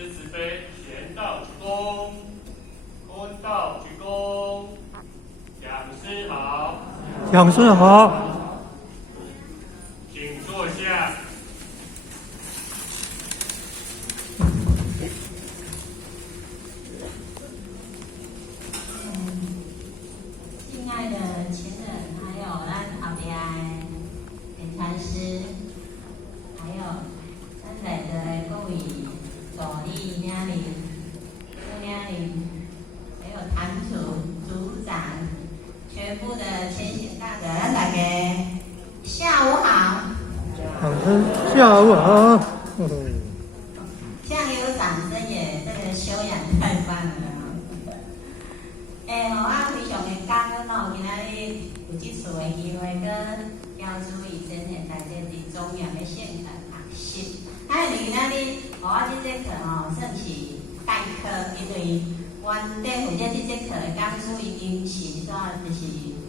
师慈悲，贤道鞠躬，坤道鞠躬，讲师好，讲师好，请坐下。敬爱的前人，还有咱后边的禅师，还有咱在座的各位助理、领领、副领领，还有坛主、组长，全部的先贤大德，咱大家下午好。讲师下午好。这样有掌声耶，这个修养太棒了。我非常的感恩哦，今仔日有这次的机会，跟教主以真贤大姐伫中央的现场学习。今仔日我这节课算是代课，因为原底负责这节课的讲师已经是就是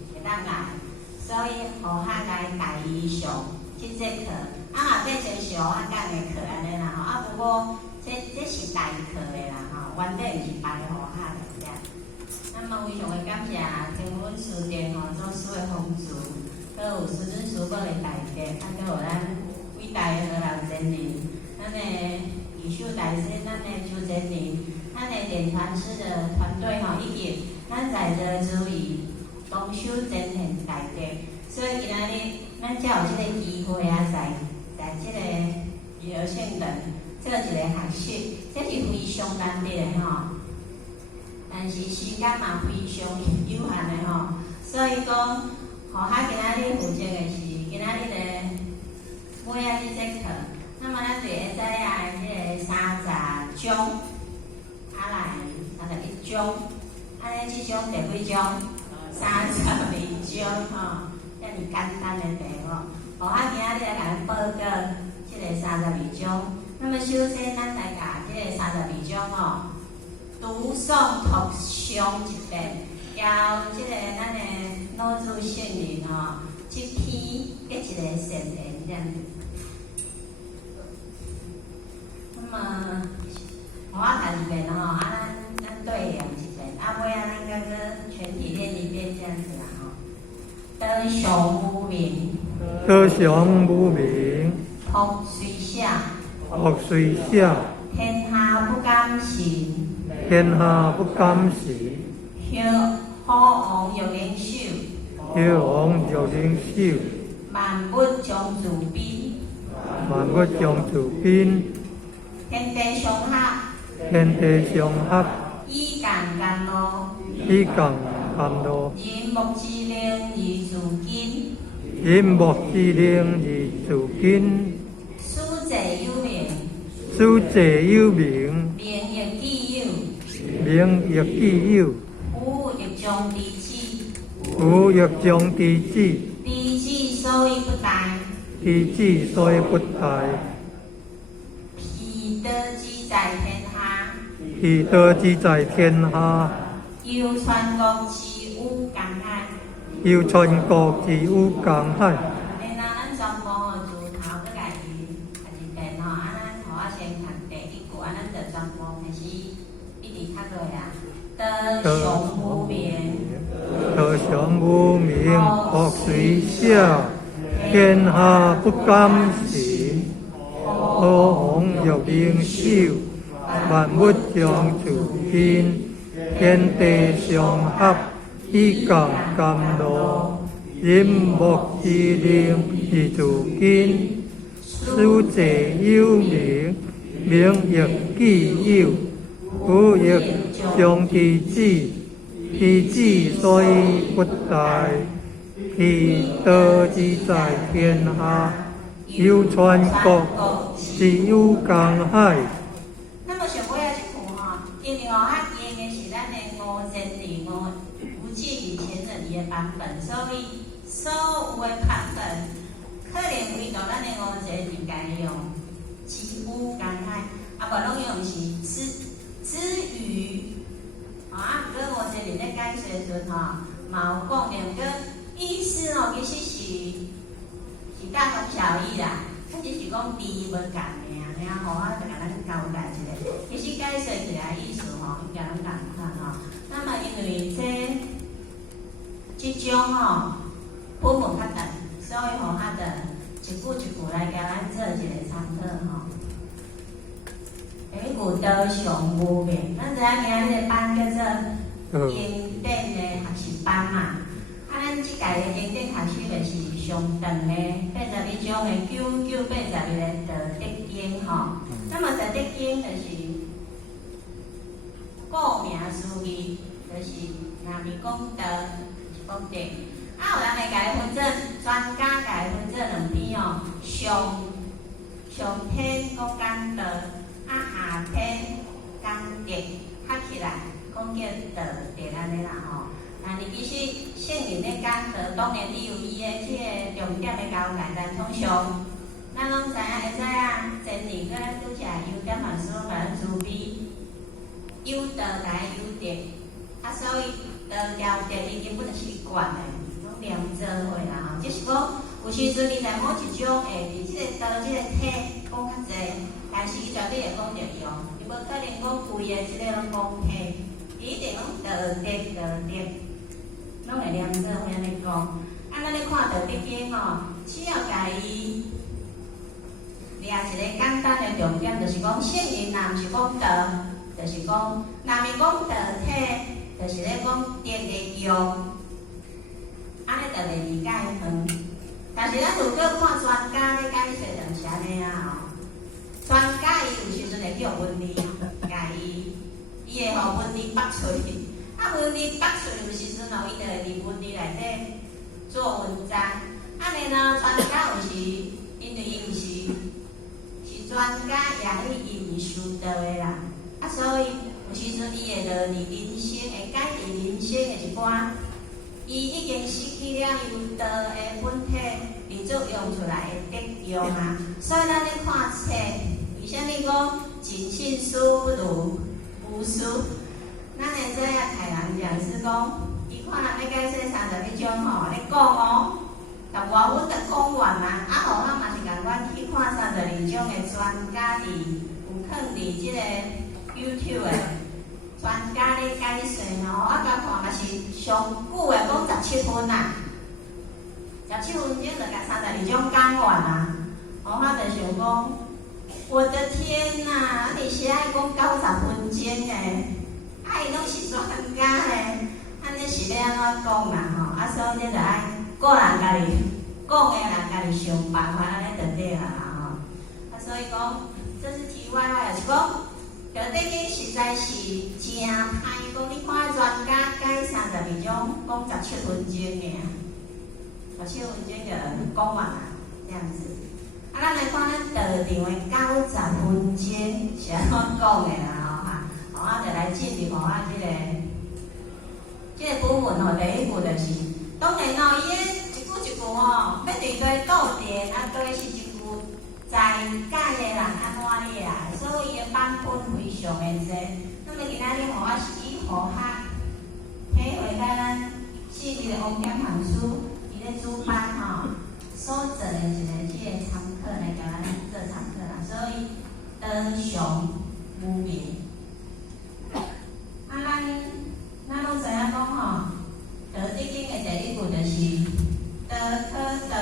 会当来，所以我来代伊上这节课。嘛变成是我讲的课安尼啦吼，不过这是代课的啦吼，原底毋是排互下来遮。那么非常的感谢天文书店做书的丰助，还有师尊师伯的大德，还有咱伟大的荷兰真理，咱的艺术大师，咱的朱真理，咱的点传师的团队以及咱在座诸位同修真贤大德，所以今仔日咱才有这个机会在这个娱乐性人做一个学习，这是非常难得的吼。但是时间嘛非常有限的吼，所以讲，今仔日负责的是今仔日的尾仔这节课。那么咱就会知这个30种，来31种，这种第几种？32种吼，这么简单的题目。今仔日来甲咱报告这个32种。那么首先，咱来甲这个32种读诵读诵一遍，交这个咱的老祖圣人这篇给一个善言这样子。那么我读一遍咱对两一遍，尾咱刚刚全体练一遍这样子啦德雄无名，德雄无名，福虽下，福虽下，天下不敢行。天下不敢时，好王玉灵手，朽王玉灵手，万物将自宾，万物将自宾，天地相合，天地相合，以共甘露，以共甘露，人木之灵而自金，人木之灵而自金，书籍有名，书籍有名，名亦既有，名亦既有，吾亦将弟子，吾亦将弟子，弟子所以不殆，弟子所以不殆，彼得之在天下，彼得之在天下，有全国之有江海，有全国之有江海。咱全部自头搁家己一遍咱我先读第一句，咱就全部开始一直读落啊。德雄无名，德雄无名，福虽下，天下不敢行。好王玉灵手，万物将自宾，天地相合，以共甘露，人木之灵而自金，书籍有名，名亦既有，吾亦将弟子，弟子所以不殆，彼得之在天下，有全国之有江海。那么上尾这句因为应该是咱的五真理无界以前人的版本，所以所有的版本可能唯独咱的五真理该用之有江海，无拢用是之余。不过五真理在解说的时阵嘛有讲两个意思其实是大同小异啦，它只是讲字无共尔，然后我就甲咱交代一下。其实种本文较长，所以吼较长一句一句来甲咱做一个参考吼。第一句道上无明，咱知影今仔日班叫做经典的学习班嘛。咱即届的经典学习就是上长的82种的9981个道德经吼。那么道德经就是顾名思义，就是若是讲道，是讲德。有人会甲伊分做专家甲伊分做两篇上天讲讲道，下天讲德，合起来讲叫道德安尼啦吼。但是其实圣人咧讲道，当然伊有伊的即个重点的交代，但通常咱拢知影会知影，真理搁咱拄则优点嘛，所甲咱慈悲，有道甲有德，所以道调德伊根本就是惯的，拢连做伙啦吼。只是讲有时阵伊在某一种会伫即个道即个体讲较济，但是伊绝对会讲着用，伊无可能讲规个即个拢讲体，伊一定讲道德道德。拢会连做伙安尼讲，咱咧看道德经只要家伊掠一个简单的重点，就是讲圣人若毋是讲道，就是讲若是讲道体，就是咧讲德的用，安尼就袂理解远。但是咱如果看专家咧解释，就是安尼啊专家伊有时阵会叫文字，家伊会互文字拔出去。文字拔出有时阵伊就会伫文字内底做文章。安尼呢，专家有时因为伊毋是专家，也伊毋是师道的啦。所以有时阵伊会落伫人生，会改变人生的一寡，伊已经失去了由道的本体而作用出来的德用啊。所以咱咧看册，为虾米讲尽信书不如无书？咱会知影台南讲是讲，伊看人要解释31种咧讲但外分就讲完嘛。互咱嘛是共阮去看32种的专家有放伫即个 YouTube 的专家咧解释我甲看嘛是上久的讲17分啊，17分钟就甲32种讲完啊。我就想讲，我的天哪！你是爱讲90分钟的？伊拢是专家嘞，安尼是要安怎讲啦吼？所以你就爱个人家己讲的人家己想办法，安尼就对啦吼。所以讲这是题外话，就是讲道德经实在是真歹讲。你看专家解32种，讲17分钟尔，17分钟就讲完啦，这样子。咱来看咱道场的90分钟是安怎讲的啦。我就来进入即个本文第一句就是，当然伊咧一句一句要对对倒直，对是一句在解的人安怎哩啊，所以伊的版本非常的多。那么今仔日我是以互较体会咱四日的王点行书，伊咧主班所做的一个即个参考来甲咱做参考啦，所以道上无明。咱拢知影讲道德经的第一句就是道可道，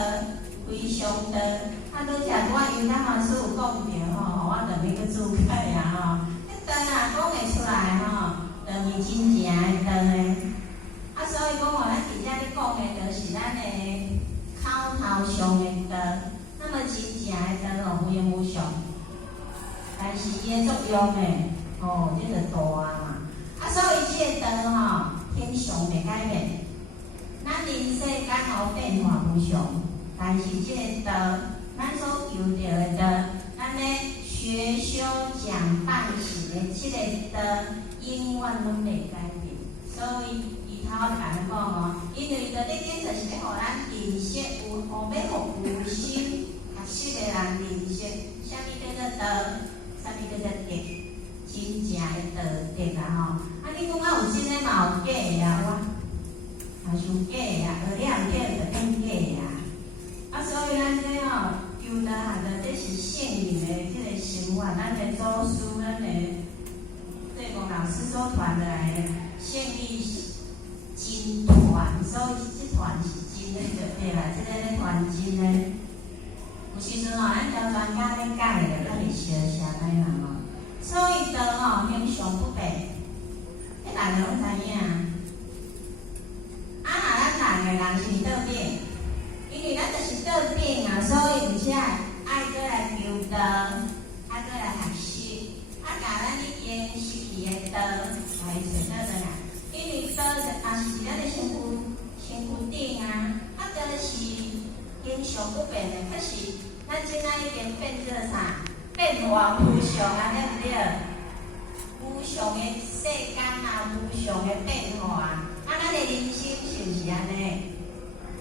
非常道。拄则我有咱老师有讲着我就免去注解啊迄道讲会出来就是真正的道的。所以讲咱伫遮咧讲的，就是咱的口头上的道。那么真正的道有形无相，但是伊的作用这就大嘛。所以即个道天常袂改变，咱人世间变化无常，但是即个道，咱所求着的道，咱咧学修讲办行的即个道，永远拢袂改变。所以伊头就甲咱讲因为道德经就是要互咱认识有，要互有心学习的人认识，啥物叫做道，啥物叫做德。真正的道德啦你讲有真诶嘛有假诶我也是有假诶学了有假就变假所以咱这求道学道，这是圣人的这个生活，咱的祖师，咱的对公老师所传来的圣意金团，所以这团是金的就对啦，这个咧团金咧。有时阵吼，咱交专家咧解的，较袂相像安尼啦吼。所以道吼，形象不变，迄大家拢知影。啊，咱人的人是倒变，因为咱就是倒变啊，所以有啥爱过来求道，爱过来学习，啊，甲咱咧用实际的道来找到的啦。因为道就也是咱的身躯顶啊，啊，道是形象不变的，可是。咱即摆已经变做啥？变化无常啊，对不对？无常的世间啊，无常的变化啊，咱的人生是毋是安尼？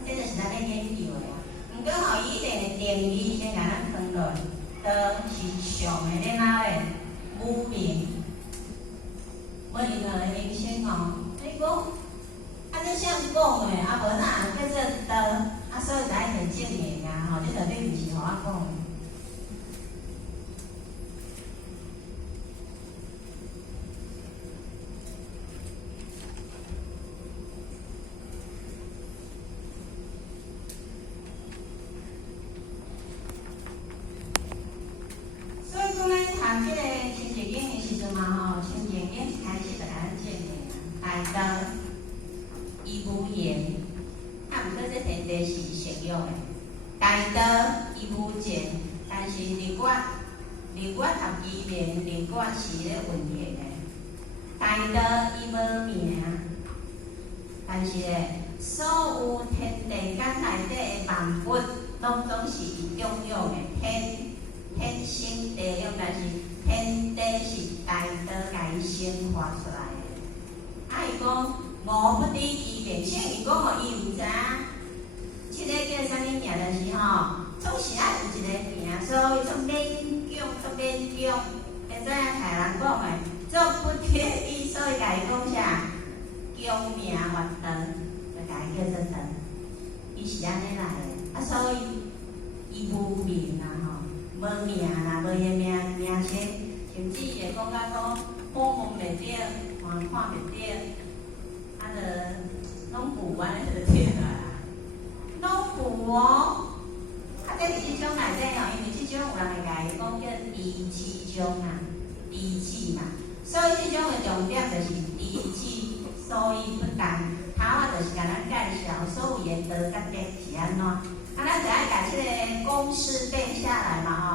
这就是咱咧研究的啊。毋过吼，伊一定的定义先甲咱分落，道是常的了后的无明。我任何的人生吼，你讲，啊，你啥讲的？啊，无哪叫做道？啊，所以就爱很正面啊，吼，这绝对毋是互我讲的。所以讲，咱读这个清净经的时阵嘛，吼，清净经一开始就甲咱正面啊，大道伊无言。啊，毋过这题是实用的。大道伊无情，但是日月读伊面，日月是咧运行的。大道伊无名，但是咧，所有天地间内底的万物，拢总是伊拥有的天生地用，但是天地是大道甲伊生发出来的。啊，伊讲。无不知伊名，所以伊讲吼，伊毋知影，即个叫啥物名，就是吼，总是爱有一个名，所以做勉强，会知影台人讲的，做不贴伊，所以甲伊讲啥，强名活道，就甲伊叫做道，伊是安尼来的，啊，所以伊无名啦吼，无名啦，无伊名称，甚至会讲甲讲，摸袂着，看袂着。啊，拢补安尼就对啦，拢补哦。啊，这是即种内底哦，因为即种有人会甲伊讲叫地支种啊，地支嘛，所以即种的重点就是地支，所以不但头啊，就是甲咱介绍所有的道甲德是安怎，啊，咱就爱甲即个公式背下来嘛吼。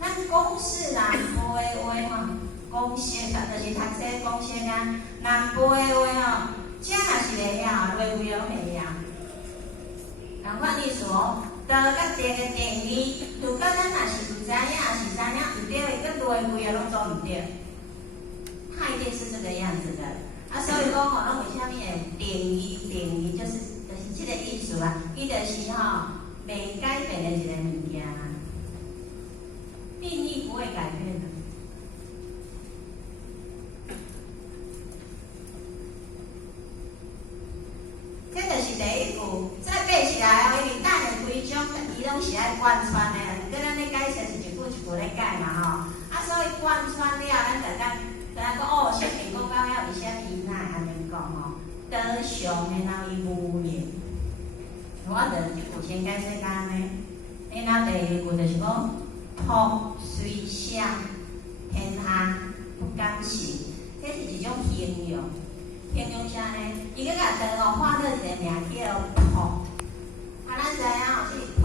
咱公式南部的话吼，公式啊，就是读这公式啊，南部的话吼。这若是会晓，袂会拢会晓。同款意思哦，道甲德的定义，如果咱若是毋知影，是知影毋对的，跟内规啊拢做毋对，它一定是这个样子的。啊，所以讲吼，咱为虾米会定义就是即个意思啦。伊就是吼，袂改变的一个物件，定义不会改变的。这就是第一步，再背起来哦。因为等下规种，伊拢是爱贯穿的，毋过咱咧解释是一句一句咧解嘛吼。啊，所以贯穿了，咱就讲哦，圣经讲到了为虾米安尼讲吼？道上的人伊无名，我就即句先解释安尼。然后第二句就是讲，托随想，天下不敢信，这是一种形容。形容啥呢？伊个甲道吼换做一个名叫托，啊，咱知影吼，这个托，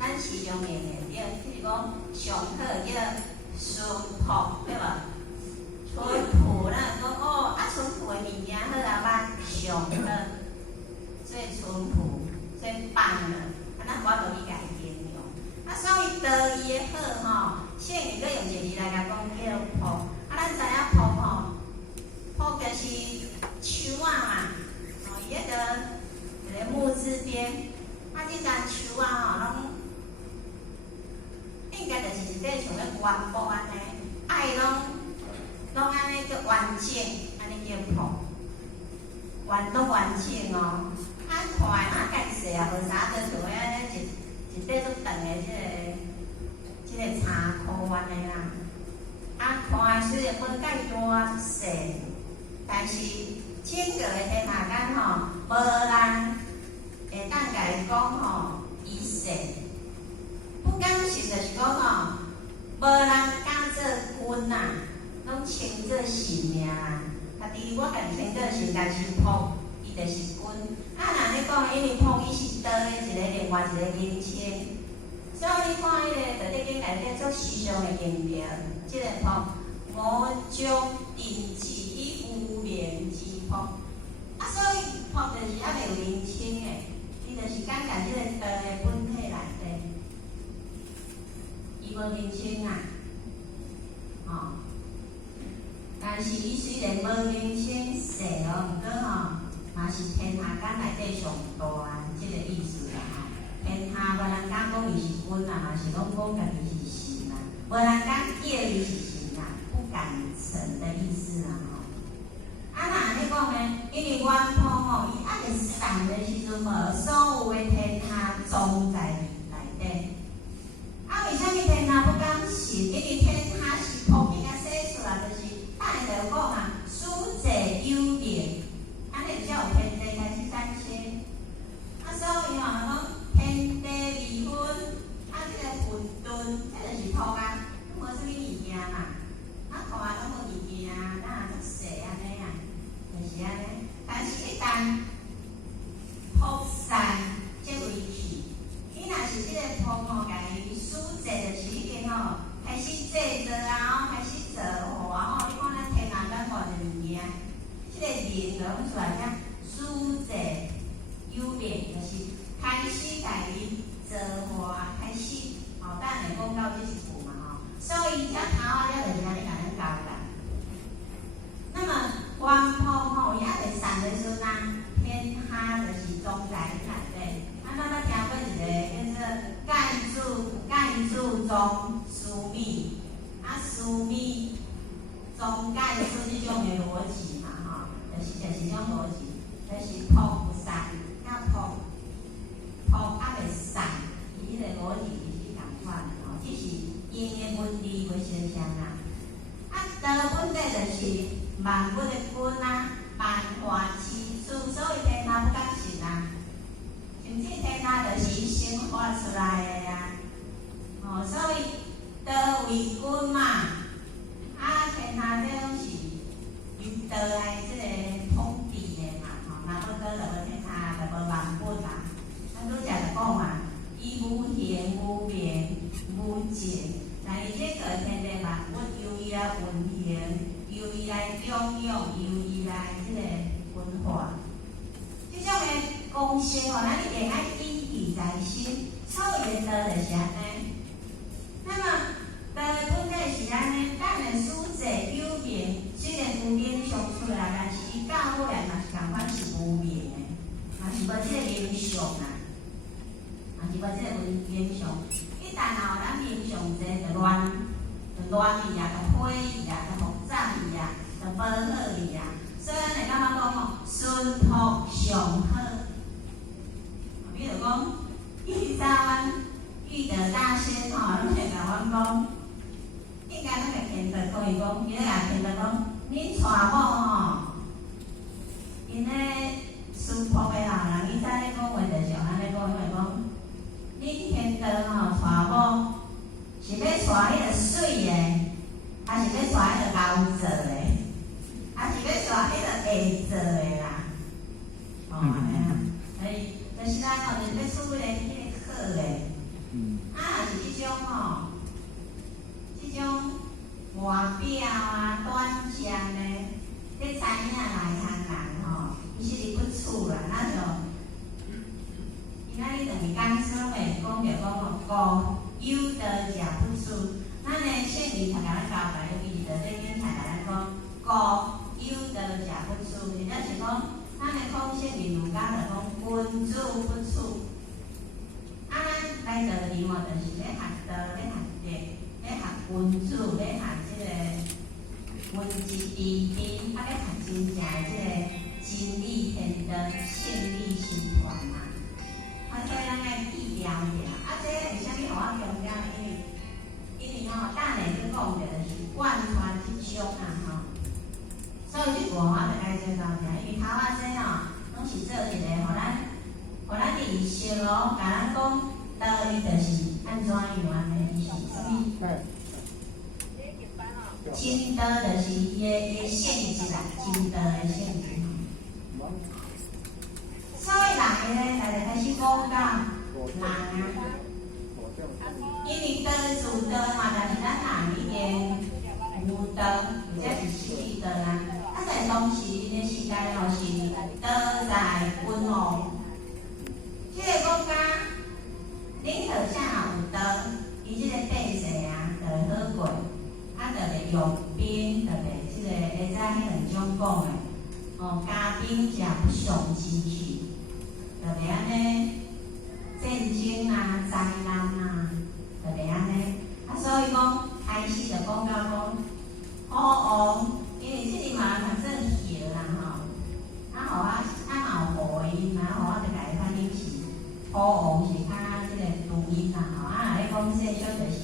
咱时常用的叫，就是讲上好叫淳朴，对无？淳朴，咱讲哦，啊，淳朴的物件好啊，捌上好，最淳朴、最棒的，啊，咱我就去甲伊形容。啊，所以道伊的好吼，圣经佫用一个字来甲讲叫朴，啊，咱知影朴吼，朴就是。树啊嘛，哦，伊迄个木字边，啊，即丛树啊吼，拢应该就是一个像个原木安尼，爱拢安尼叫完整，安尼叫朴，拢完整哦。啊，看啊介细啊，无啥就像安尼一块足长的即个柴箍安尼啦。啊，看虽然本介大细，但是。整个的天下间吼，无人会当甲伊讲吼伊善，不甘心就是讲吼，无人敢做君啊，拢称做神命啊。家己我家己称做神，但是仆伊就是君。啊，若你讲因为仆伊是倒的一个另外一个名称，所以你看迄个《道德经》内底做时常的形容，即个仆无将定志以无名之仆。啊，所以仆就是还袂有名称的，伊就是讲甲即个道的本体内底，伊无名称啊，吼。但是伊虽然无名称说哦，毋过吼，嘛是天下间内底上大啊，即个意思啦吼。天下无人敢讲伊是君啊，嘛是拢讲家己是神啊，无人敢叫伊是神啊，不敢称的意思啦吼。啊，若安尼讲呢？因为元丰吼，伊还袂散的时阵无所有的天下总在内底。啊，为虾米天下不敢信？因为天下是仆人啊写出来，就是咱就讲啊，书者有名，安尼才有天地开始产生。啊，所以吼，讲天地未分，啊，即个混沌，这就是仆啊，无啥物物件嘛。啊，仆啊，拢无物件，咱也足细安尼啊。就是安尼，但是一旦仆散即为去，伊若是即个仆吼，家己书制就是已经吼开始制作啊，开始做好啊吼。你看咱天下咱偌侪物件，即个人就讲出来讲书制有名，就是开始家己做好啊，开始吼，咱会讲到即一句嘛吼。所以遮头啊，了就是安尼甲咱交代。那么元丰吼，伊还袂散的时阵啊，天下就是总在内底。啊，咱捌听过一个叫做盖主宗枢密，啊枢密宗盖主即种的逻辑嘛吼，就是种逻辑，就是仆不散，甲仆还袂散，伊迄个逻辑是共款吼，只是因的文字袂相像啊。啊，道本体就是万物的君啊，万化之主，所以天下不敢信啊。甚至天下就是伊生发出来的呀。哦，所以道为君嘛，啊，天下这拢是由道来即个统治的嘛。吼，若要道就无天下，就无万物啦。咱拄则就讲嘛，伊无形无名无情，但是这个天地万物由伊来运行。由伊来供养，由伊来即个文化，即种的公式吼，咱一定爱铭记在心。所以的道就是安尼。那么道本体是安尼，咱的书制有名，虽然有名相出来，但是伊到后来嘛是共款是无名的，嘛是无即个名相啊，嘛是无即个名相。一旦吼咱名相者就乱去啊，就毁去啊，就复杂去啊，就无好去啊。所以咱会感觉讲吼，顺服上好。比如讲，以前阮遇到大仙吼，拢会甲阮讲，应该拢会骗着讲伊讲，伊咧甲骗着讲，恁娶某吼，因咧顺服的后人，以前咧讲话就是安尼讲，因为讲，恁骗着吼娶某。是要娶迄个水的，还是要娶迄个高做的，还是要娶迄个会做的啦？哦，安尼啊，所以就是咱吼，就是要处理迄个好的。啊，是即种吼，即种外表啊、短暂的，你知影内行人吼，伊是哩不处啦，那就，今仔日就是讲说诶，讲着讲吼，有道者不出，咱的圣人才甲咱交代，尤其是道德经才甲咱讲，有道者不出，也就是讲，咱的孔圣人儒家就讲君主不出。啊，咱来道理嘛，就是要学道，要学德，要学君主，要学即个文质彬彬，啊，要学真正的即个真理天道、圣理心传嘛。啊，所以咱爱记牢者。啊，这为虾米互我重要？因为吼，等下去讲着就是贯穿即种啊吼。所以以即句我就该做到听，因为头仔说吼，拢是做一个，互咱意识哦，甲咱讲道伊就是安怎样安尼，伊是啥物？真道就是伊的性质啦，真道的性质。所以人咧，大家开始讲到人啊，因为道自道嘛，就是咱人已经有道，或者是失去道啦。啊，在当时的时代吼是道在君王，即个国家领导下有道，伊即个百姓啊，就会好过。啊，就会用兵，就会即个会知迄两种讲诶，哦，加兵者不祥之气，就会安尼战争啊、灾难啊，就会安尼。啊，所以讲开始就讲到讲好王，因为即个嘛反正叶啦吼，啊，互我嘛有互因，然后我就家己翻译是好王是较即个读音啦吼，啊，咧讲说小就是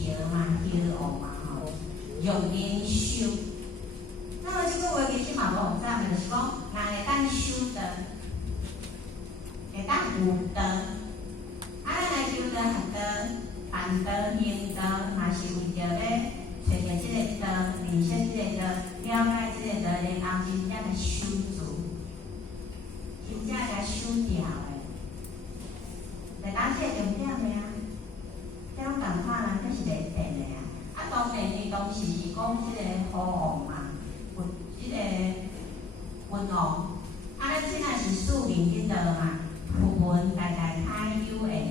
叶嘛，叶王嘛。用因修，那么这个话其实嘛无复杂，就是讲人会当修道，会当有道，啊，咱来修道学道、办道、行道，嘛是为着咧找着这个道，认识这个道，了解这个道，然后真正来修住，真正来修掉的，来当这个重点的啊，这种共款啦，这是袂变的啊。啊，当然，伊当时是讲即个好王嘛，即个君王，啊，咱即个是庶民迄道嘛，富文大家开有缘，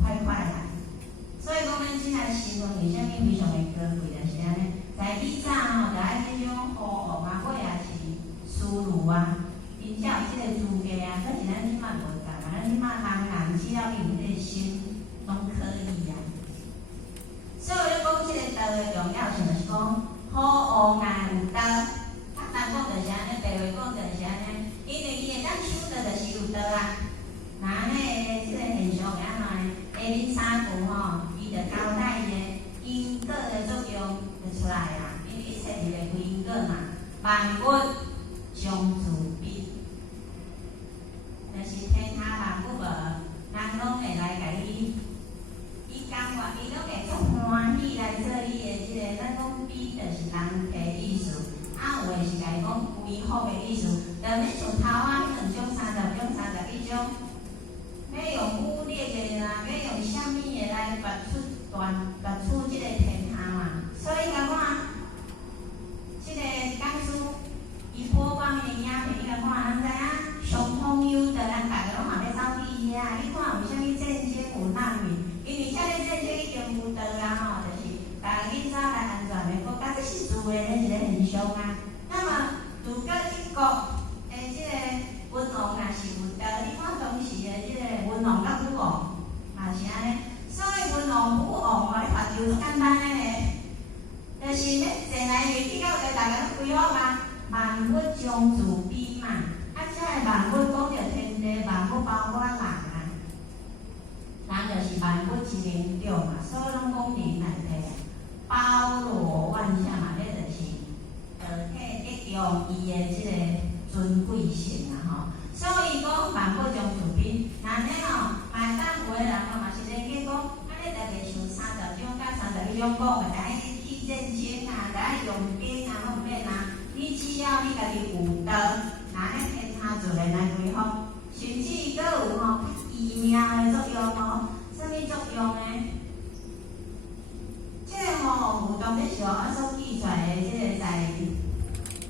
快快来。所以讲，咱即个身份为虾米非常的高贵，就是安尼。在以早吼，就爱即种好王啊，或也是私儒啊，因才有即个资格啊。可是咱即摆无共啊，咱即摆人只要有迄个心，拢可以啊。所以咧讲即个道的重要性，就是讲好王啊有道，简单讲就是安尼，白话讲就是安尼。因为伊会当修道，就是有道啊。那安尼即个现象会安怎呢？下面三句吼，伊就交代伊的因果的作用就出来啦。因为一切是会归因果嘛，万物将自必，就是天下万物无，人拢会来甲你。伊甘愿，伊拢会足欢喜来做你的即个，咱讲比就是人的意思，啊有诶是家己讲规福的意思，就免像头啊迄两种、30种、31种，要用武力的啦，要用啥物的来拔出即个天下嘛。所以甲看，即个讲书伊播放的影片，你甲看，人知影上风优的，咱大家拢嘛要走去遐，你看有啥物战争有难民。因为遮个战争已经有道啦吼，就是大家紧早来安全的国家，这是自然的一个现象啊。那么，如果一国的即个君王若是有道，你看当时的即个君王甲武王嘛是安尼。所以君王武王吼，你看就是简单的咧，就是要前来面去到着大家拢规划嘛，万物将自必嘛。啊，遮个万物讲着天地万物包括人啊。人就是万物之灵长嘛，所以拢讲人内底包罗万象嘛，这就是体一用伊的即个尊贵性啊吼。所以讲万物将自必，那呢吼，买当有的人吼嘛是咧去讲，啊你大家像30种甲31种讲的，大家去战争啊，大家用兵啊，拢毋免啊。你只要你家己有道，那呢天下自然来归福，甚至佫有吼。疫苗的作用吼，啥物作用呢？即个吼有当时上啊所记出来的即个在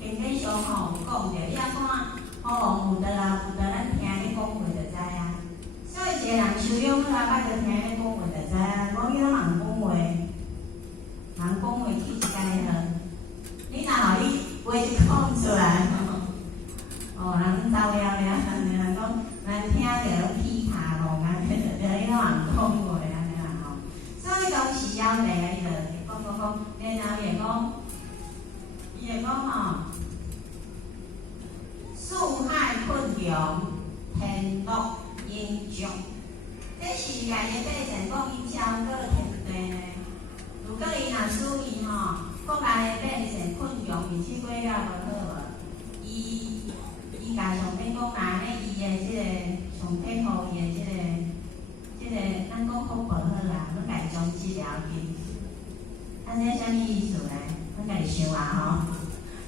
经典上吼有讲着，你啊看好王有道啊，有道咱听伊讲话就知啊。所以一个人修养好啊，捌着听伊讲话就知啊。讲伊拢人讲话，人讲话气质介好，你若互你话一讲出来，哦，人走了了，人讲人听着拢屁卡咯，安尼就伊拢人讲话安尼啦吼。所以当时要地伊就讲，然后伊会讲吼，四海困穷，天乐英雄。这是家己百姓讲伊超过天地呢。如果伊若属于吼，国内的百姓困穷，日子过了无好无？伊家上面讲啊，咧伊的即个上天互伊的即个，咱讲福报好啦，阮家己将治疗紧。啊，这啥物意思咧？阮家己想啊吼，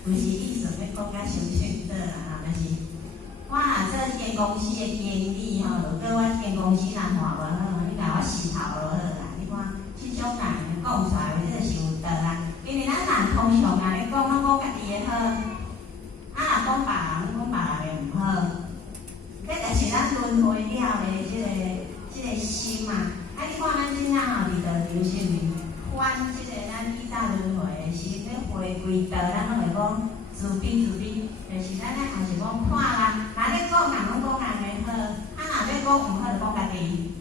不是意思要讲甲伤深倒啦，但是我若做间公司的经理吼，如果我间公司若换无好，你甲我死头就好啦。你看，即种人讲出来，这就是有道啦。因为咱人通常啊，咧讲拢讲家己的好，啊，若讲别人，讲别人的毋好，这就是咱轮回了的即个心嘛。啊，你看咱即下吼，伫道场是毋是翻即个咱以早轮回的心，咧回归道，咱拢会讲慈悲慈悲，就是咱咧也是讲看啦。若咧讲人，拢讲人的好，啊，若要讲毋好，就讲家己。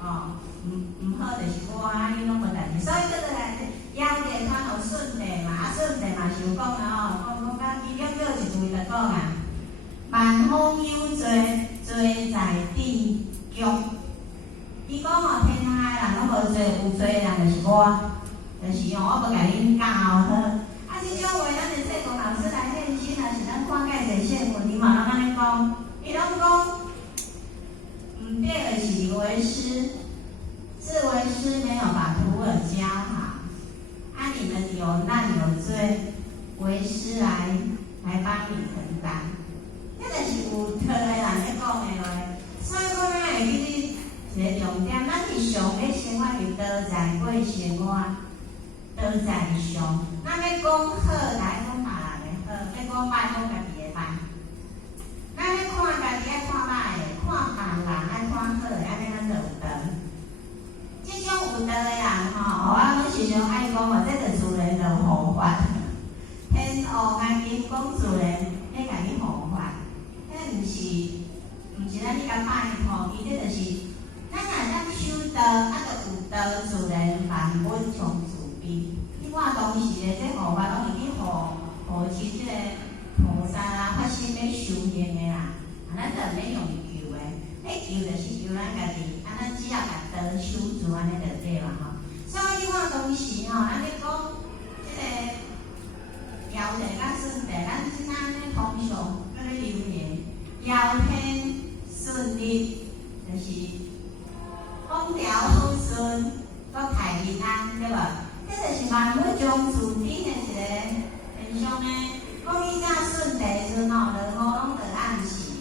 哦，毋好就是我，啊，你拢无代志。所以这个来妖地看互顺地嘛，啊顺地嘛是有讲啊吼，讲甲其中有一句就讲啊，万方有罪，罪在地局。伊讲吼，天下人拢无罪，有罪的人就是我，就是用我要甲恁教好。啊，即种话咱的册公老师来现身，若是咱看介侪新闻，伊嘛拢安尼讲，伊拢讲。对得起为师，是为师没有把徒儿教好，啊，你们有难有罪，为师来帮你承担，这就是有道的人咧讲的话。所以讲咱会记一个重点，咱日常咧生活是多在过生活，多在上。咱要讲好，来讲别人的好；要讲歹，讲家己的歹。咱要看家己，爱看歹的，看别人爱看好的，安尼咱就有道。即种有道的人吼，我时常爱讲话，这就自然就护法。天后爱金讲自然，咧家己护法，迄毋是咱咧甲拜托，伊这就是咱若咱修道，啊，就有道自然万物从自悲。你看当时的这护法，拢是去护持即个菩萨啊，发心要修行的啦，啊，咱就免用求的，要求就是求咱家己，啊，咱只要把道守住，安尼就对啦吼。所以你看当时吼，咱咧讲即个尧帝甲舜帝，咱即摆咧通常咧流行，尧天顺利，就是风调雨顺，国泰民安，对无？这就是万物中自变的一个现象呢。讲以前舜帝时吼，落雨拢着暗时，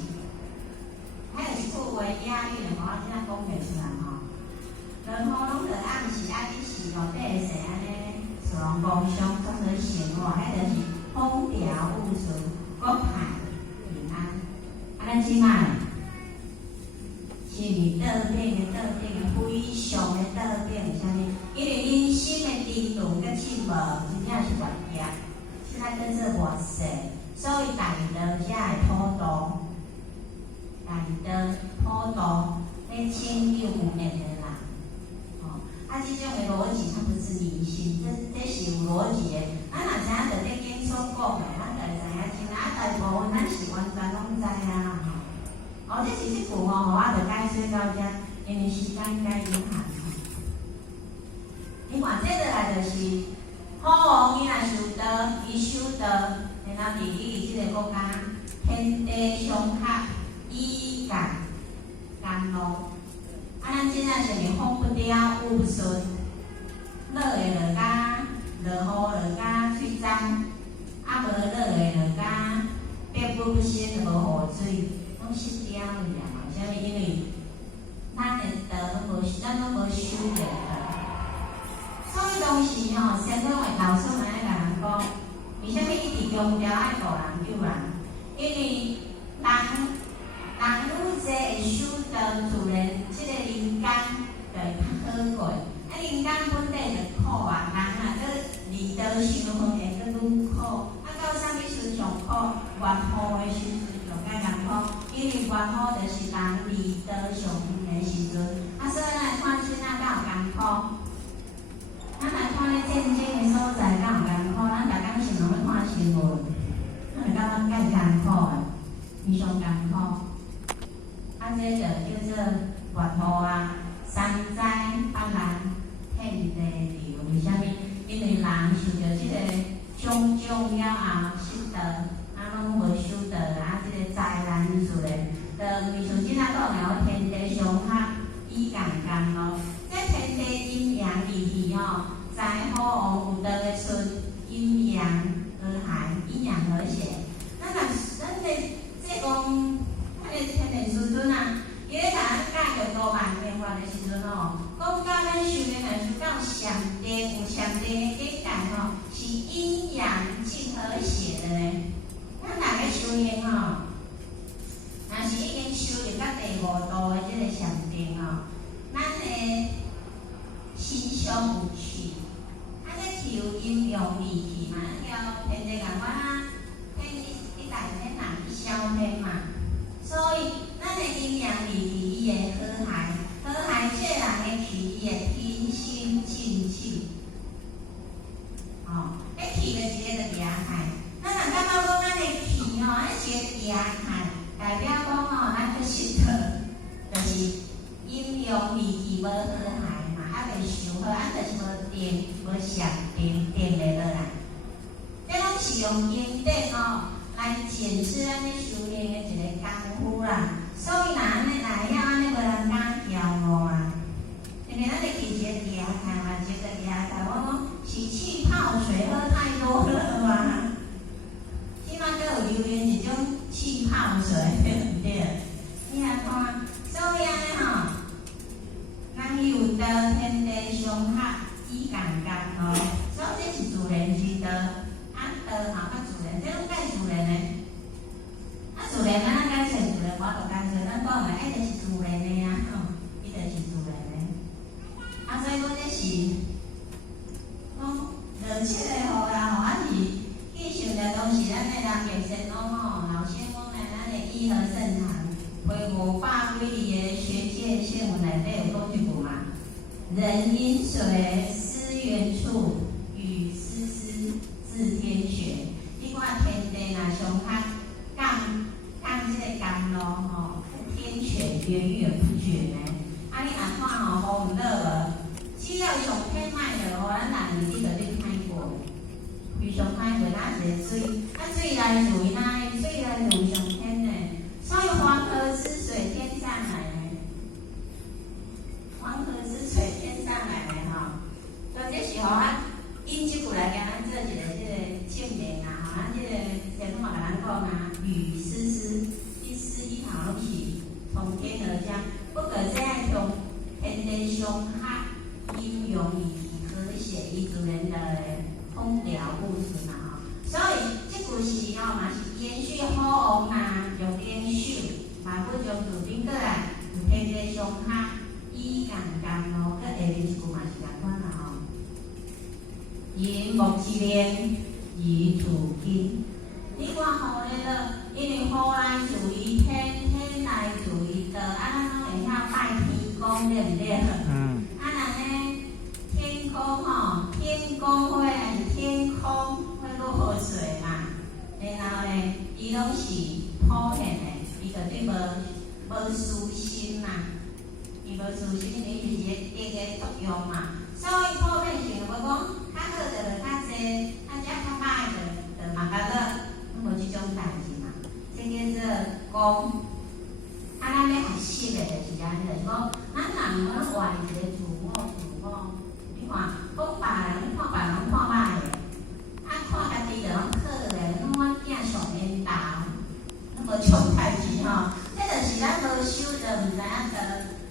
还有富为压力的，我即摆讲袂出来吼。落雨拢着暗时，啊，你是落底势安尼，自然光相做做生活，迄就是风调雨顺，国泰民安。啊，咱即摆是毋是倒顶的非常的倒顶是啥物？因为人心的低度甲进步，真正是越业。现在更是活世，所以大道才会普渡，大道普渡，咧拯救有缘的人。哦，啊，这种的逻辑它不是迷信，这是有逻辑的。咱若知影着咧经所讲的，咱就会知影真啊，大部分咱是完全拢知影啦吼。哦，这是即句吼，我着解说到遮，因为时间该有限。你看，这个来就是好王伊若修道，伊修道，然后伫伊即个国家，天地相合，以干甘露。啊，咱即下是咪风不调，雨不顺，落的落甲，落雨落甲水脏，啊无落的落甲，百不不兴，就无雨水。拢失掉了嘛？啥物？因为咱的道拢无，咱拢无修着道。所以当时吼，先生的老师们咧甲人讲，为虾米一直强调爱助人救人？因为人愈济会修道，自然即个人间就会较好过。啊，人间本底就苦啊，人若搁离道伤远，会搁愈苦。啊，到啥物时上苦？越好的时阵。较艰苦，因为越好就是人离道上远的时阵，啊，所以咱来看囡仔敢有艰苦，咱来看咧战争的所在敢有艰苦，咱逐工是拢咧看新闻，咱会感觉介艰苦的，非常艰苦。啊，这就叫做越好啊，山灾泛滥，天地流，为虾米？因为人受着即个种种了后失道，啊，拢无修。自然，就为像即仔讲的天地相合，以共甘咯。这天地阴阳离体吼，在好王有道的出阴阳和谐，阴阳和谐。咱的这讲，咱的天地师尊啊，伊咧甲咱教着多万变化的时阵吼，讲到咱修炼来修到上殿有上殿的境界吼，是阴阳尽和谐的呢。咱大家修炼吼，若是已经修入到第5度的这个上殿吼，咱的心胸有趣，这求阴阳离去嘛，要天地共我天一大天人去消天嘛，所以咱的阴阳离去，伊会和谐，和谐这人的气，伊会平心静气。哦，迄气的一个就厉害，咱若感觉讲咱的气吼，迄一个厉害，代表讲吼，咱个石头就是阴阳离去无和谐。袂想好，就是无定，无上定，定袂落来。这拢是用经典来检视咱咧修炼的一个功夫啦。所以若安尼来了，安尼无人敢骄傲啊。因为咱的气节厉害嘛，一个厉害，我讲是气泡水喝太多了嘛。起码都有榴莲一种气泡水，对不对？你来看，所以安尼吼。咱有道天地相合，以共甘咯，所以这是自然之道。道吼较自然，这拢介自然的。自然咱解释自然，我就解释，咱讲的就是自然的啊，伊就是自然的。所以讲这是讲热切的好啦，是继承的都是咱的人杰先拢老先讲的咱的医和正常。为500几里的学界宪文内底有讲一句嘛，人因水，思源处，雨丝丝，自天雪。你看天地若相合，降这个甘露吼，天雪源源不绝呢。你若看吼雨落无，只要上天卖落，咱人日你就咧歹过，非常歹过。咱一个水，水来自于哪里？水来自于上天呢。所以黄河之水天上来的，黄河之水天上来的哈，所以这是吼因即句来甲咱做一个这个证明啊，咱这个前头嘛甲咱讲啊，雨丝丝，一丝一毫拢是从天而降，不过这样从天地相合，阴阳离体和谐，以自然的空调物质嘛哈，所以这句是嘛是延续好王啊。用连续，万物从自顶过来，有天地相合，以共甘咯。佮下面一句嘛是共款啦吼。银木之炼，以土金。你看雨咧落，因为雨来自于天，天来自于道，咱拢会晓拜天公，对不对？人咧天公吼，天公会还是天空会落水嘛？然后咧，伊拢是。普遍的，伊绝对无私心嘛，伊无私心，伊是一个一个作用嘛。所以普遍性，我讲较好就较济，较歹就嘛较落，拢无即种代志嘛。这叫做讲，咱要学习的就是安尼，就是讲，咱人咱活一个自我，你看，讲别人，你看别人看歹的，看家己就拢好的，拢我囝上缘投。无种代志吼，这就是咱无修就毋知影得，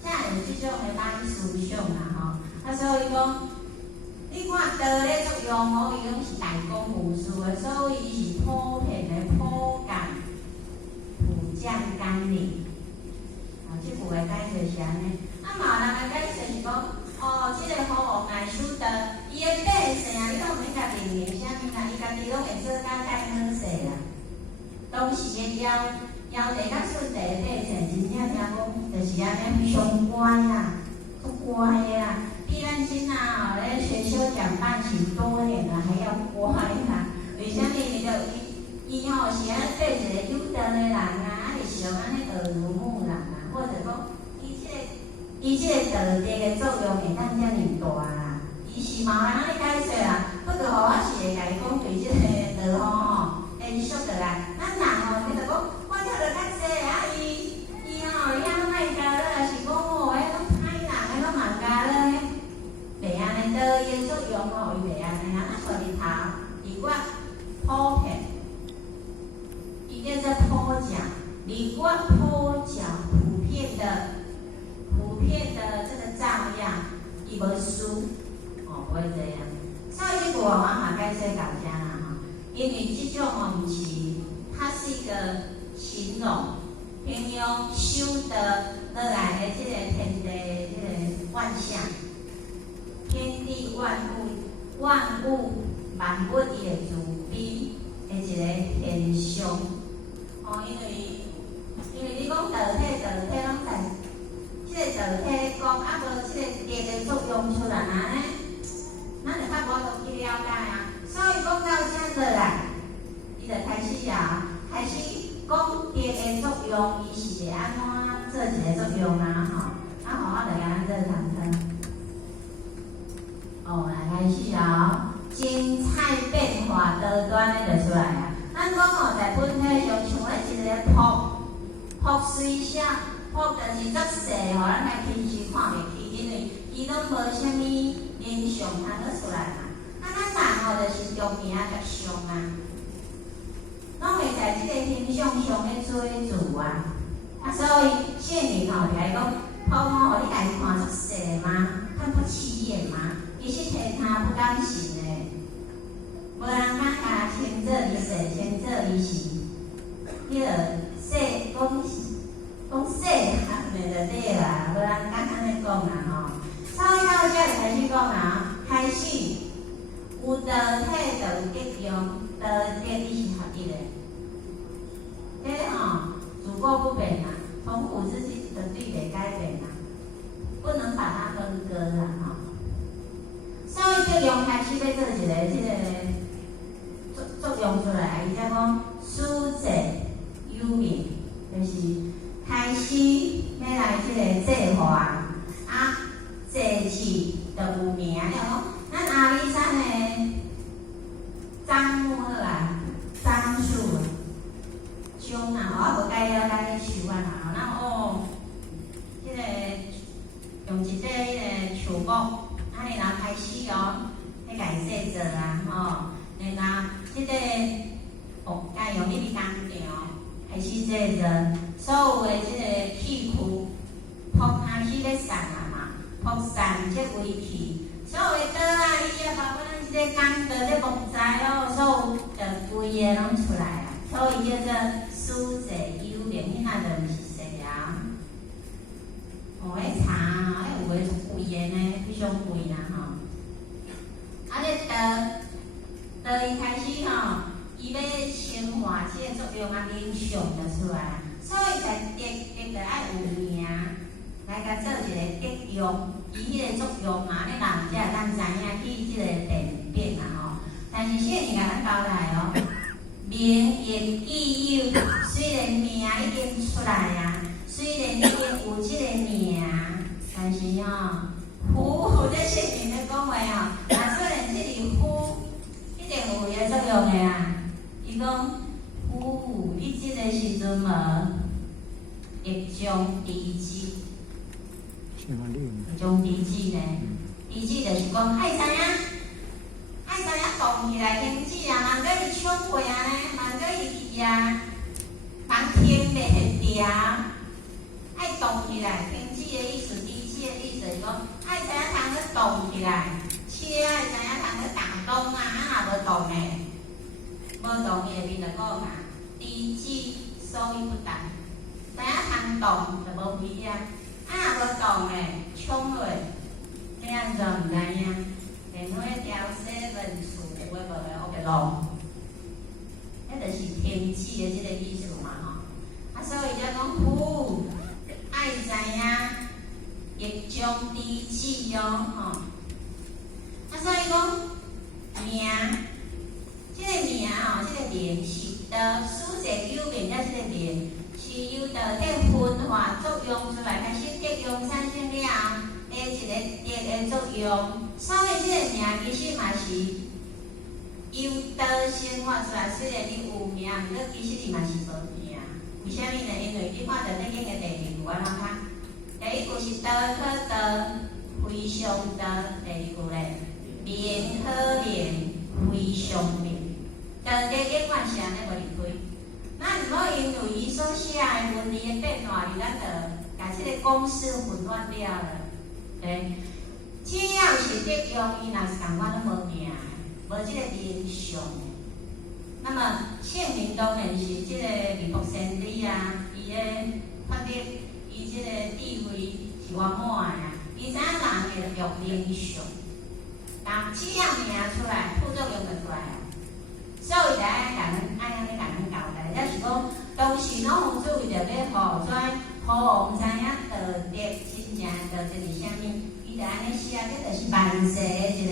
才有即种的歹思想啦吼。所以讲，你看道咧作用伊拢是大公无私的，所以伊是普遍的普降、普降甘霖。即句的解释是安尼。嘛有人的解释是讲，即个好王来修道，伊的百姓啊，你拢免甲命令啥物啦，伊家己拢会做甲介好势啦。当时的尧帝甲舜帝的百姓，真正听讲，就是安尼上乖啦，足乖的啦，比咱现在咧学修讲半旬多年了，还要乖啦。为虾米？就伊是安做一个有道的人啊，就是用安尼耳濡目染啊，或者讲伊即个道德的作用会当遮尔大啦。伊是嘛安尼解释啦，不过我是会甲伊讲对即个道吼。延续的啦，咱人吼，你就讲，我听着较济啊，伊袂这样。所以这句话我嘛解释到遮啦吼，因为这种吼毋是，它是一个形容形容修得落来的这个天地这个万象，天地万物万物万物伊的自悲的一个现象。哦，因为你讲道体拢在，即个道体讲啊无即个力的作用出来啊呢，咱就较无法去了解啊。所以讲到遮落来，伊就开始开始讲力的作用，伊是会安怎做一个作用啊吼。啊，互我来甲咱做谈谈。哦，来开始精彩变化多端的就出来啊。咱讲吼，在本体上像咧一个瀑水声，瀑就是足细吼，咱来平时看袂起，因为伊拢无啥物形象通得出来嘛。啊，咱人吼就是中名着相啊，拢会在即个形象上咧做主啊。啊，所以现人吼就来讲，瀑吼，互你家己看足细嘛，看不起眼嘛，其实天下不甘心诶。无人敢甲称作伊细，称作伊是迄个细讲细汉的就对啦，无人敢安尼讲啦吼。所以到遮就开始讲啦，开始有道体就有结用，道体伊是合一的，这吼自古不变啦，从古至今绝对袂改变啦，不能把它分割啦吼。所以结用开始要做一个即个作用出来，伊才讲书写有名，就是开始要来即个制化啊，制字就有名了讲，咱阿里山的樟木好啊，樟树松啊，我无解了解树啊啦，然后即个用一个迄个树木，安尼然后开始迄个细做啊，吼，然后即个该用你的工厂开始制作，所有的即个器具，铺开始咧散啊嘛，铺散即围起，所有的刀啊，伊啊，包括咱即个工刀、咧木材所有就规个拢出来啊，所以叫做书写有名，迄就毋是细啊。迄茶迄有诶就贵诶呢，非常贵啦吼。啊，咧刀伊开始伊要生化即个作用啊，影响就出来啊。所以在得就爱有名，来甲做一个结用，伊迄个作用啊，你人才会当知影去即个变变啊吼。但是现在甲咱交代名言意有，虽然名已经出来啊，虽然已经有即个名，但是夫这些人咧讲话虽然这个夫一定有伊个作用的啊。伊讲夫，你即个时阵会将离志，将离志呢？离志就是讲爱知影动起来停止啊，万个伊抢过啊呢，万个伊去啊，人听袂掉，爱动起来停止的意思，离志的意思是讲爱知影通去动起来，车爱知影通去打动啊，若无动呢？无动伊的面就讲啊，离志所以不动，知影通动就无危险，若无动呢，冲落，你安怎毋知影？连迄条7厝有诶无诶，我给弄，迄就是天气的即个意思嘛吼。所以才讲夫爱知影，亦将离志吼。所以讲名，即个名即个名是书写有名了，即个名是由迄分化作用出来，开始结用产生了后，一个力的作用。所以即个名其实嘛是由生化出来，虽然你有名，毋过其实你嘛是无名。为虾米呢？因为你看到这经的第二句安怎看？第一句是道可道，非常道；第二句咧，名可名，非常名。道的永远是安尼无离开。咱毋好因为伊所写的文字的变化，咱就把即个公式混乱了了。对。只要是得用，伊若是共款拢无命，无即个灵相。那么姓名当然是即个弥陀仙女啊，伊咧发展伊即个智慧是圆满啊，伊知影人会用灵相，但只要命出来，副作用就出来啊。所以就爱甲咱安尼甲咱交代，则是讲当时老皇主为着要护跩国王知影道德真正道德是啥物，伊就安尼写，这就是万世的一个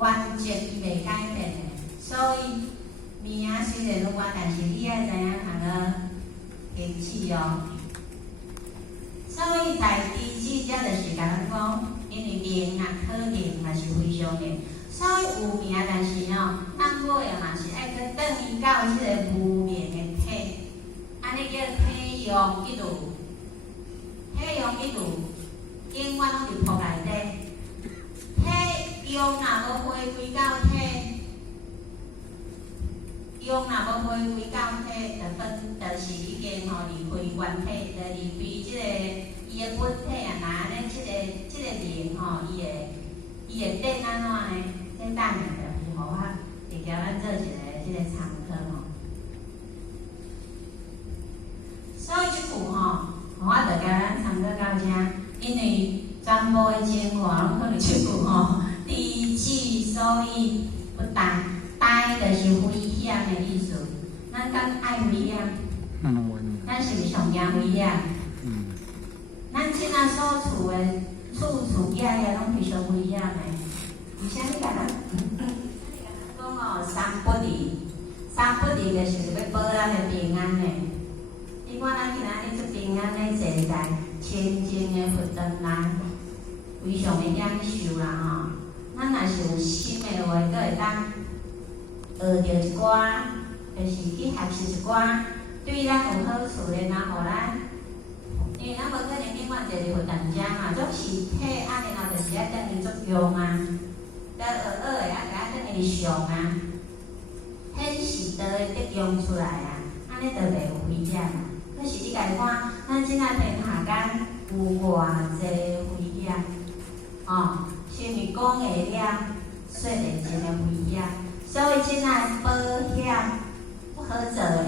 原则，伊袂改变的。所以命虽然有关，但是你爱知影通个坚持哦。所以在第四则就是甲咱讲，因为命啊好命也是非常命。所以有命，但是咱尾啊嘛是爱去转移到即个无命的体，安尼叫体用一路，体用一路，永远拢伫铺内底。体用若无回归到体，用若无回归到体，就是已经离开原体，就离开即个伊的本体啊。那安尼即个灵伊会变安怎呢？这等下就是互我会交咱做一个参考吼。所以即句我就交咱参考到这，因为全部的精华拢可能即句地气，所以不呆，呆就是危险的意思。咱敢爱危险？咱是毋上惊危险？咱即仔所处的处野拢非常危险的。为啥你甲咱讲三不离，三不离就是要保咱的平安的。你看咱今仔日做平安的坐在清净的佛堂内，非常的享受啦咱若是有心的话，阁会当学着一寡，就是去学习一寡对咱有好处的，然后咱。因为咱无可能永远坐伫佛堂遮嘛，总是体安尼就是爱等于作用啊。得学的啊，甲等于上啊，显示道的得用出来啊，安尼就袂有危险啊。可是你家看，咱即仔天下间有偌济危险，是毋讲会了，说袂尽的危险。所以即仔保险不好做的，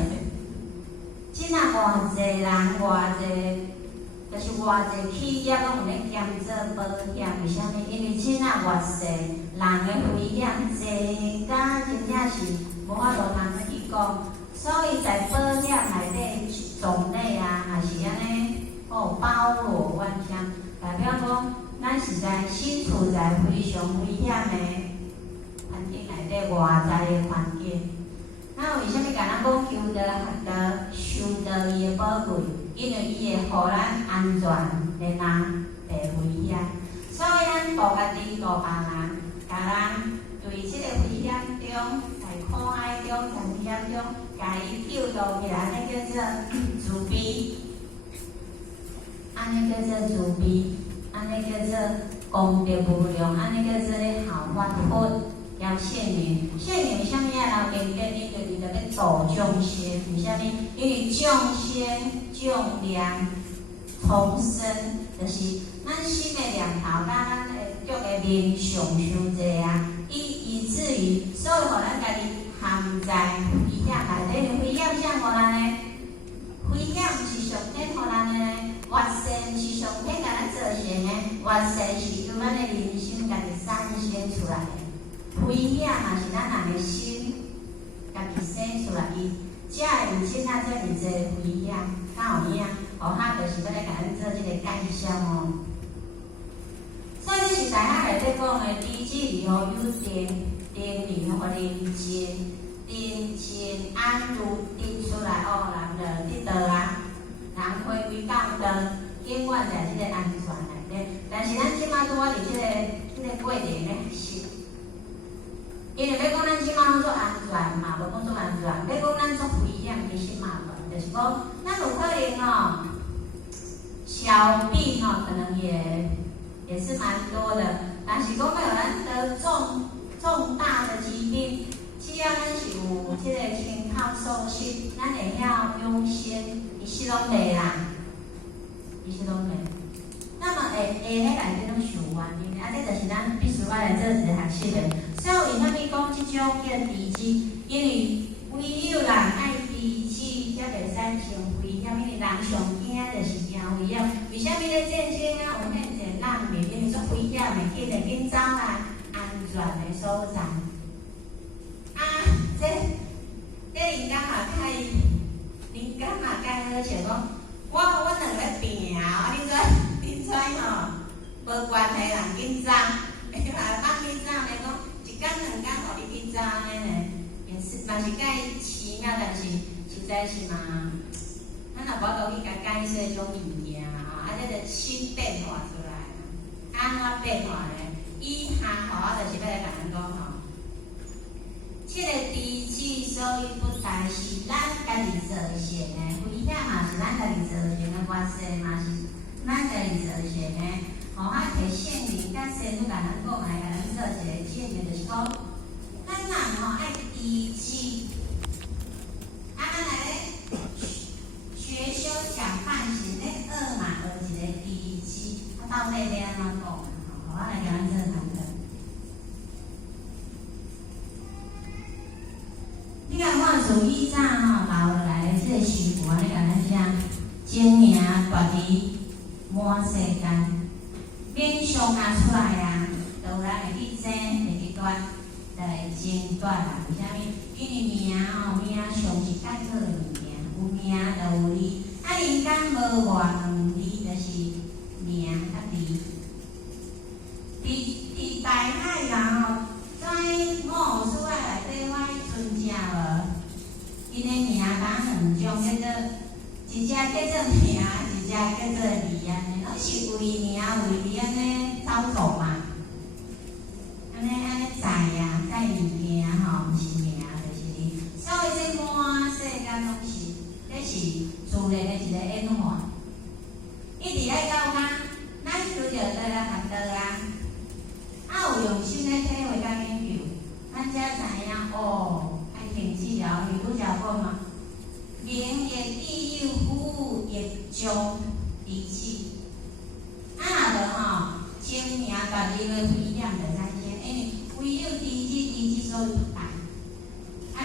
即仔偌济人，偌济。就是偌济企业拢有咧兼做保险，为虾米？因为即仔偌济人的危险济甲真正是无法度通去讲，所以在保险内底种类啊，也是安尼包罗万象，代表讲咱是在身处在非常危险的环境内底，偌济的环境。那为虾米甲咱讲求道、学道、修道伊的宝贵？因为伊会互咱安全，然后袂危险。所以咱度家己、度别人，甲人对即个危险中、在苦海中、在危险中，甲伊救度起来，安尼叫做慈悲，安尼叫做慈悲，安尼叫做功德无量，安尼叫做咧效法佛。要圣明，圣明啥物啊？人明白，你就要度众生，为啥物？因为众生众量重生，就是咱心的念头，甲咱的足的名相伤济啊，以至于所以互咱家己陷在危险内底。危险啥互咱呢？危险毋是上天互咱的呢，越善是上天甲咱造成的，越善是由咱的人生家己产生出来的。危险嘛是咱人的心家己生出来，伊才会有即仔遮尔济危险，敢有影？就是要来甲咱做即个介绍所以这是大家内底讲的理智里有定理互宁静，宁静安如定出来人就得道啊，人回归到道，永远在即个安全内底。但是咱即摆拄啊伫即个过程咧是。因为要讲咱即摆拢做安全嘛，无讲做安全。要讲咱做危险，其实嘛无，就是讲咱有可能小病可能也是蛮多的，但是讲要有咱得重大的疾病，只要咱是有即个轻靠受心，咱会晓用心，伊是拢袂啦，伊是拢袂。那么下咧内底拢受原因啊，这就是咱必须要来做一个学习的。所以为虾米讲即种叫知识？因为唯有人爱知识，才袂使成危险。因为人上惊就是惊危险。为虾米咧战争啊？有遐济人袂免说危险的，紧走来安全的所在。啊，这人家嘛太，人家嘛介好笑讲，我两个拼啊，你知吼？无关系，人紧走，你嘛放紧走咧讲，一天两天，互你紧走安尼咧，也是嘛是介奇妙，但是实在是嘛，咱若无法度去甲解释迄种物件啊，啊，这个新变化出来，安怎变化咧？以下吼，我就是要来甲咱讲吼，这个知识所以不但是咱家己造成的，危险嘛是咱家己造成的，关系嘛是咱家己造成的。吼，啊，摕圣灵甲神都甲咱讲来，甲咱做一个证明，就是讲，咱人吼爱知识，啊，咱来咧学修讲范行，咧学嘛学一个知识，啊，到底要安怎讲？吼，我来甲咱做谈谈。你看我从以早吼留落来的这个师傅，安尼甲咱讲，精明大智满世间。面相啊出来啊，就有人会去争，会去夺，就会争夺啦。为虾米？因为名吼，名相是较好的物件，有名就有利。啊，人间无外两字，就是名甲利。伫大海人吼，在五书啊内底，我存正无，因的名分两种，叫做一只叫做名，一只叫做利安尼。拢是为名为利安尼走动嘛，安尼知啊，知物件吼，毋是名就是利。所以这满世间拢是，这是自然的一个演化。一直来到甲，咱拄着倒来学倒啊，啊有用心来体会甲研究，咱才知影哦，爱停治疗，你拄则讲嘛，名也必有夫也将彼此。啊，若无吼，精明大智的危险就在先，因为唯有知识所以不大。